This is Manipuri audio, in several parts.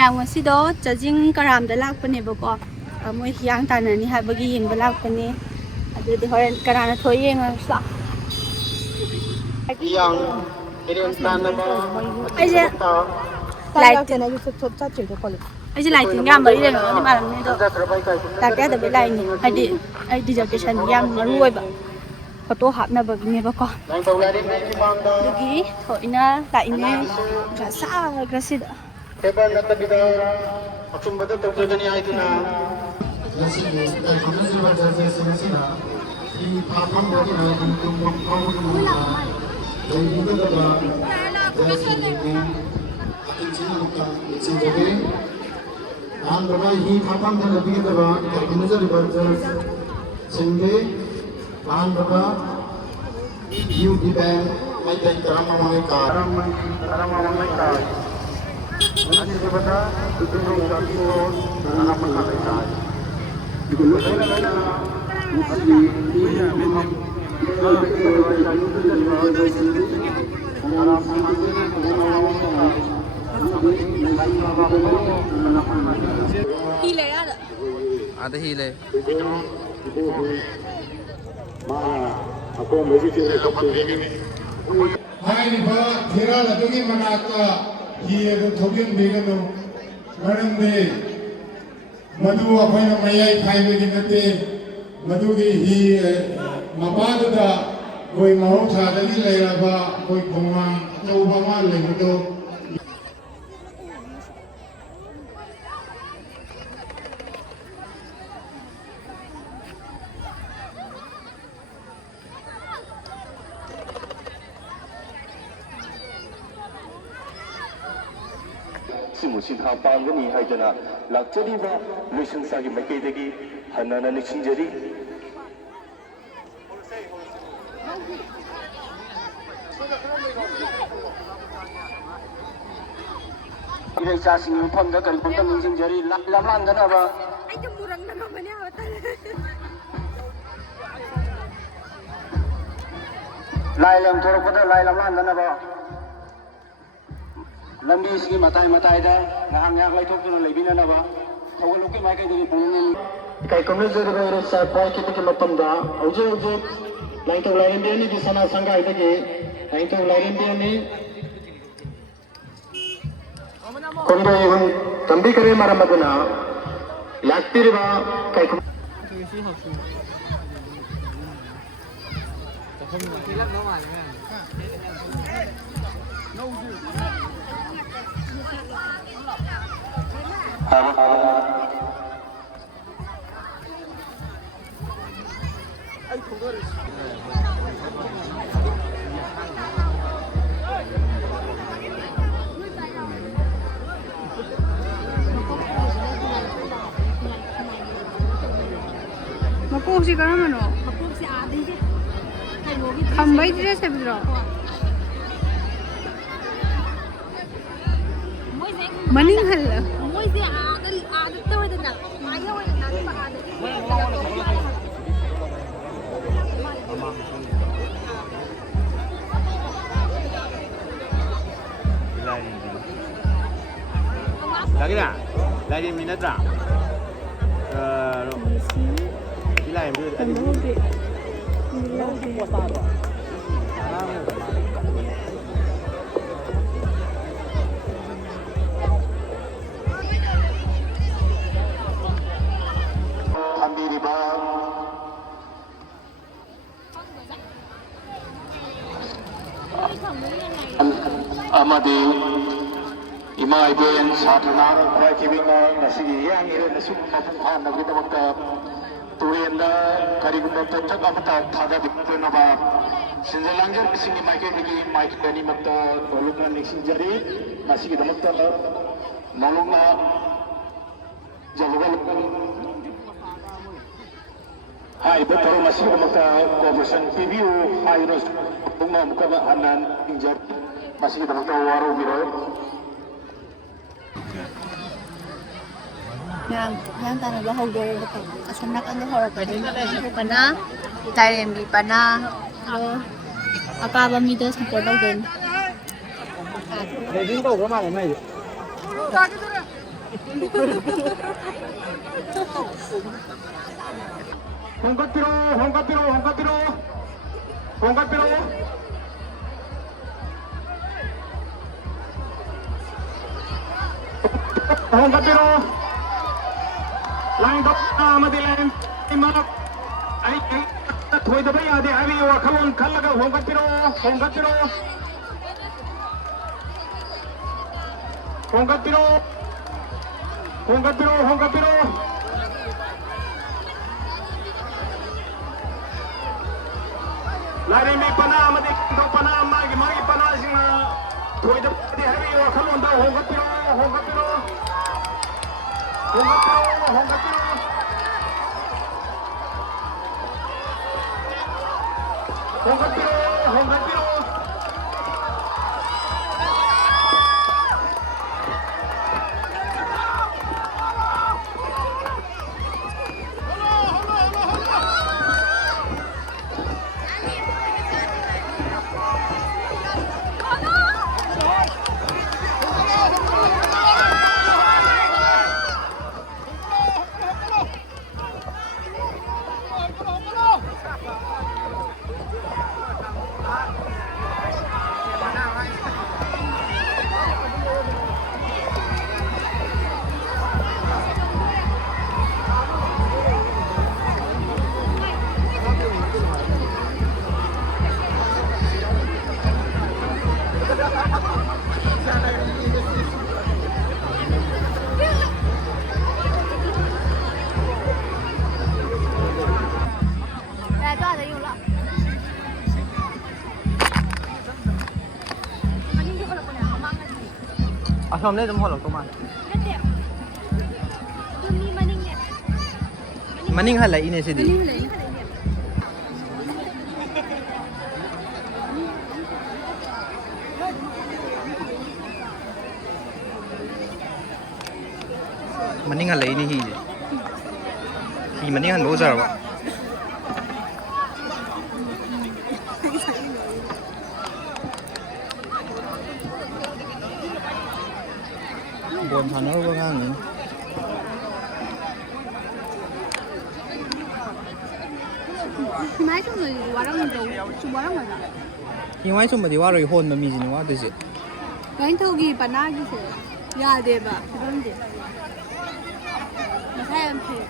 ꯃꯌꯥꯝ ꯉꯁꯤꯗꯣ ꯆꯥꯖꯤꯡ ꯀꯔꯥꯝꯗ ꯂꯥꯛꯄꯅꯦꯕꯀꯣ ꯃꯣꯏ ꯍꯤꯌꯥꯡ ꯇꯥꯟꯅꯅꯤ ꯍꯥꯏꯕꯒꯤ ꯌꯦꯡꯕ ꯂꯥꯛꯄꯅꯦ ꯑꯗꯨꯗꯤ ꯍꯣꯔꯦꯟ ꯀꯅꯥꯅ ꯊꯣꯛ ꯌꯦꯡꯉꯁꯨ ꯑꯩꯁꯦ ꯑꯩꯁꯦ ꯂꯥꯏ ꯇꯤꯟ ꯌꯥꯝ ꯃꯔꯤ ꯂꯩꯅꯕꯗꯤ ꯃꯥꯜꯂꯝꯅꯤ ꯑꯗꯣ ꯂꯥꯛꯇ ꯌꯥꯗꯕꯩ ꯂꯥꯛꯏꯅꯦ ꯍꯥꯏꯗꯤ ꯑꯩ ꯗꯤꯖꯔꯇꯦꯁꯟ ꯌꯥꯝ ꯃꯔꯨ ꯑꯣꯏꯕ ꯐꯣꯇꯣ ꯍꯥꯞꯅꯕꯒꯤꯅꯦꯕꯀꯣ ꯑꯗꯨꯒꯤ ꯊꯣꯛꯏꯅ ꯂꯥꯛꯏꯅꯦ ꯁꯥꯈ꯭ꯔꯁꯤꯗ ꯑꯆꯨꯝꯕꯗ ꯇꯧꯖꯒꯅꯤ ꯍꯥꯏꯗꯨꯅ ꯉꯁꯤꯒꯤ ꯈꯨꯔꯨꯝꯖꯔꯤꯕ ꯖꯖꯦꯁꯤꯡ ꯑꯁꯤꯅ ꯐꯤ ꯐꯥꯐꯝꯗꯒꯤꯅ ꯇꯨꯝꯐꯝ ꯐꯥꯎꯕꯒꯤꯗꯃꯛꯇ ꯂꯩꯕꯤꯒꯗꯕ ꯖꯖꯁꯤꯡꯕꯨ ꯑꯀꯤꯡꯁꯤꯡꯒꯤꯗꯃꯛꯇ ꯌꯦꯡꯁꯤꯟꯖꯒꯦ ꯑꯍꯥꯟꯕꯗ ꯍꯤ ꯐꯥꯐꯝꯗ ꯂꯩꯕꯤꯒꯗꯕ ꯈꯨꯔꯨꯝꯖꯔꯤꯕ ꯖꯖꯁꯤꯡꯒꯤ ꯑꯍꯥꯟꯕꯗ ꯌꯨ ꯗꯤ ꯕꯦꯡ ꯃꯩꯇꯩ ꯀꯔꯝꯃ ꯃꯥꯏꯀꯥꯏ ꯑꯅꯤꯁꯨꯕꯗ ꯏꯕꯨꯡ ꯆꯥꯛꯊꯣꯛ ꯀꯔꯝꯃ ꯂꯩꯀꯥꯏ ꯂꯣꯏꯅ ꯂꯣꯏꯅꯅ ꯃꯁꯤꯒꯤ Ada hile. ꯍꯥꯏꯔꯤꯕ ꯐꯤꯔꯥꯜ ꯑꯗꯨꯒꯤ ꯃꯅꯥꯛꯇ ꯍꯤ ꯑꯗꯨ ꯊꯧꯖꯤꯟꯕꯤꯒꯅꯨ ꯃꯔꯝꯗꯤ ꯃꯗꯨ ꯑꯩꯈꯣꯏꯅ ꯃꯌꯥꯏ ꯈꯥꯏꯕꯒꯤ ꯅꯠꯇꯦ ꯃꯗꯨꯒꯤ ꯍꯤ ꯃꯄꯥꯗꯨꯗ ꯑꯩꯈꯣꯏ ꯃꯍꯧꯁꯥꯗꯒꯤ ꯂꯩꯔꯕ ꯑꯩꯈꯣই ꯈꯣꯡꯅꯥꯡ ꯑꯆꯧꯕ ꯑꯃ ꯂꯩꯕꯗꯣ सिंहा पांगनी हाइजना लाक्चरीबा लोइसंसागी मैकेदगी हन्नाना निसिंजरी इरेचासिंग मफमदा करिफमदा निसिंजरी लामलांदनाबा ꯑꯩꯗꯤ ꯃꯨꯔꯪꯅꯕꯅꯦ लाई लम थोरपदा लाई लामलांदनाबा लंबी इसकी मताई मताईदा नहांग याग लाइथोक्तुना लेबिननाबा थौगलुकी माइकैदगी पुंगनि kai kamle jere रे सा पाई के मतमदा औजे औजे लाइथौ लाइरेंदेनी दि सना संगाई दगे लाइथौ लाइरेंदेनी कोंदो यहन तंबी करे मरमदना लाक्तिरबा kai ꯃꯀꯣꯛꯁꯤ ꯀꯔꯝꯕꯅꯣ? ꯃꯀꯣꯛꯁꯤ ꯑꯥꯗꯩꯁꯦ ꯀꯩꯅꯣꯒꯤ ꯈꯝꯕꯩ ꯗ꯭ꯔꯦꯁ ꯍꯥꯏꯕꯗꯨꯔꯣ? ꯃꯅꯤꯡ ꯍꯜꯂ ꯃꯣꯏꯁꯦ ꯑꯥꯗ ꯇꯧꯔꯗꯅ ꯃꯥꯏ ꯑꯣꯏꯅ ꯅꯥꯛꯄ ꯑꯥꯗꯒꯤ Lagi dah? Lagi minat tak? Gila yang dulu tadi. amadi ima iben sathana khwai kibinga nasigi yang ire nasu mapung phan nagri damakta turenda karigumba pothak amata thaga dikna ba sinjalangjar singi maike digi maike dani makta bolukna nisinjari nasigi damakta nalungna jalugal hai betul masih damakta cooperation review hai ros bunga muka hanan injar masih damakta waro biro yang tanah hauger asal nak anda horor pada pana tayem di pana apa bami tu support tau dan Jadi kau kemana ni? 홍갑비로 홍갑비로 홍갑비로 홍갑비로 홍갑비로 line आमदी लाइन मार्क आई थोड़ी दबाई आदि आई वो खलों खल लगा होंगतिरो होंगतिरो होंगतिरो होंगतिरो होंगतिरो लाइन में पना आमदी तो पना मागी मागी पना सिंह थोड़ी दबाई आई वो खलों दा होंगतिरो होंगतिरो होंगतिरो होंगतिरो होंगतिरो होंगतिरोทำได้จำพอหรอกตัวมันมันนิ่งหันไหลอินเนสิดีมันนิ่งหันไหลอินนี่ฮีมันนิ่งหันโบซาร์วะบนทางนั้นก็ง่ายเหมือนไม้ชุ่มเลยว่าเราจะชุ่มว่าเราจะยังไงสมมติว่าเราโหนมันมีจริงว่าตัวสิงั้นเท่ากี่ปัญหากี่เสียยาเดียบะเรื่องเดียบไม่ใช่อันที่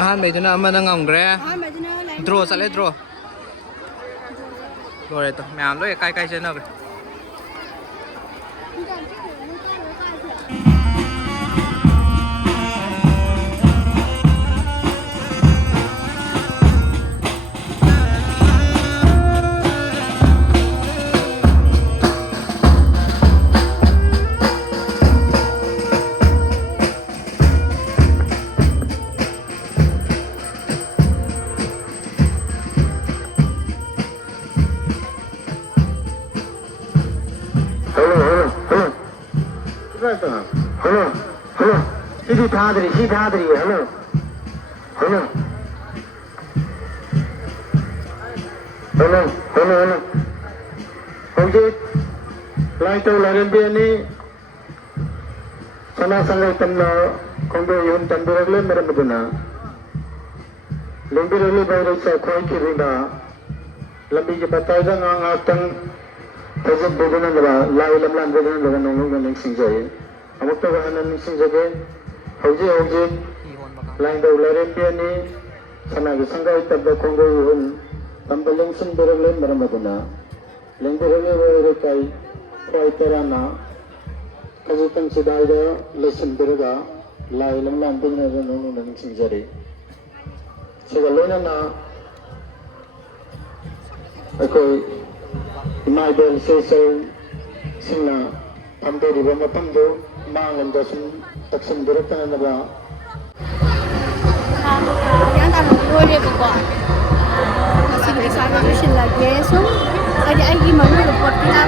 อาหารเบจนะมันงงแกร์ดรอสักเล็ดดรอเลยตัวแมวเลยใกล้ๆเช่นนั้น เ Hello, hello. Sidi thadri, hello, hello, hello, hello, hello. Hojit, lai tau laran dia ni, sana sangai tamna kondo yun tambiragle meramuduna. Lembiragle bayar sa koi kirina, lambi ke batai dah ngatang. Tajab bodana dala, lai lamlan bodana dala nongong nang singjay. Amok tawa hanan singjay. Hojit, lai tau laran dia ni, sana sangai tabba kondo yun. Tambalang sumberale meramuduna. Lembiragle bayar kai koi terana. Kajitan sidaya lesson beraga lai lamlan bodana dala nongong nang singjay. Segalanya na aku imai bel sesal sina ambil di rumah tamdo mangan dasun taksan berakana na ba yang tak boleh buat masih biasa macam lagi so ada lagi mana report kita